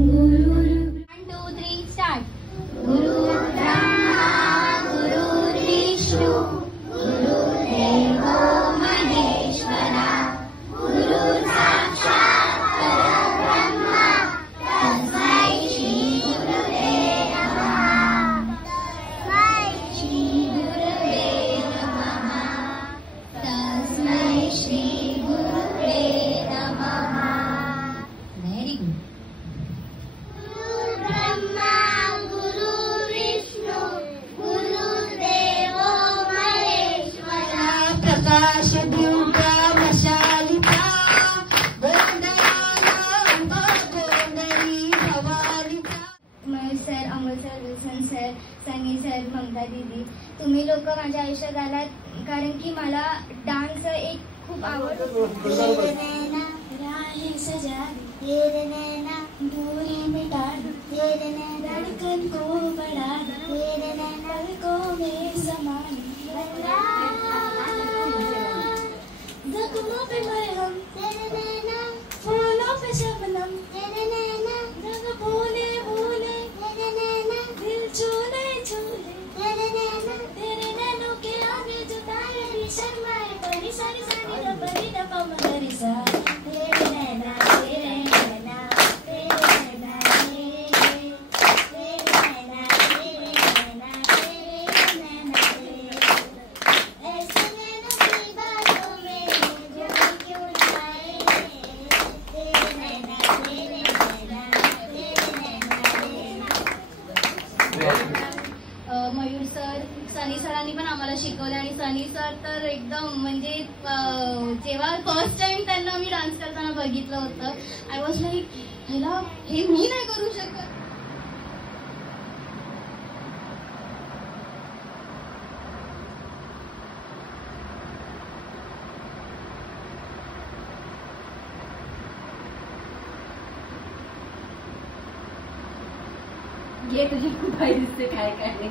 1, 2, 3, start. गुरु ब्रह्मा गुरु विष्णु गुरुदेवो महेश्वरा गुरु साक्षात् परब्रह्मा तस्मै श्री गुरुवे नमः तस्मै श्री गुरुवे नमः तस्मै श्री गुरुवे नमः. Very good. Sir, Amol sir, Wilson sir, Sunny sir, Mamata दीदी, तुम्ही लोक माझ्या आयुष्यात आलात कारण की मला डान्स एक खूप आवड धड़कन को बढ़ा पलकों में समान जख्मों पे मरहम तेरे नैना फूलों पे शबनम तेरे नैना रंग भूले भूले तेरे नैना दिल छूले छूले तेरे नैनों के आगे जो तारे भी शर्माए परी सारी सारी रबरी दबा मगरी सा तेरे नैना तेरे नैना तेरे नैना तेरे नैना तेरे नैना तेरे नैना ऐसे नैनों की बातों में जो क्यों जाए तेरे नैना तेरे नैना तेरे नैना. मयूर सर, सनी सरांनी पण आम्हाला शिकवले आणि सनी सर तर एकदम म्हणजे जेव्हा फर्स्ट टाइम त्यांना मी डान्स करताना बघितलं होतं आय वॉज लाईक ह्याला हे मी नाही करू शकत. ये तुझे खूप भाई दिसते काय काय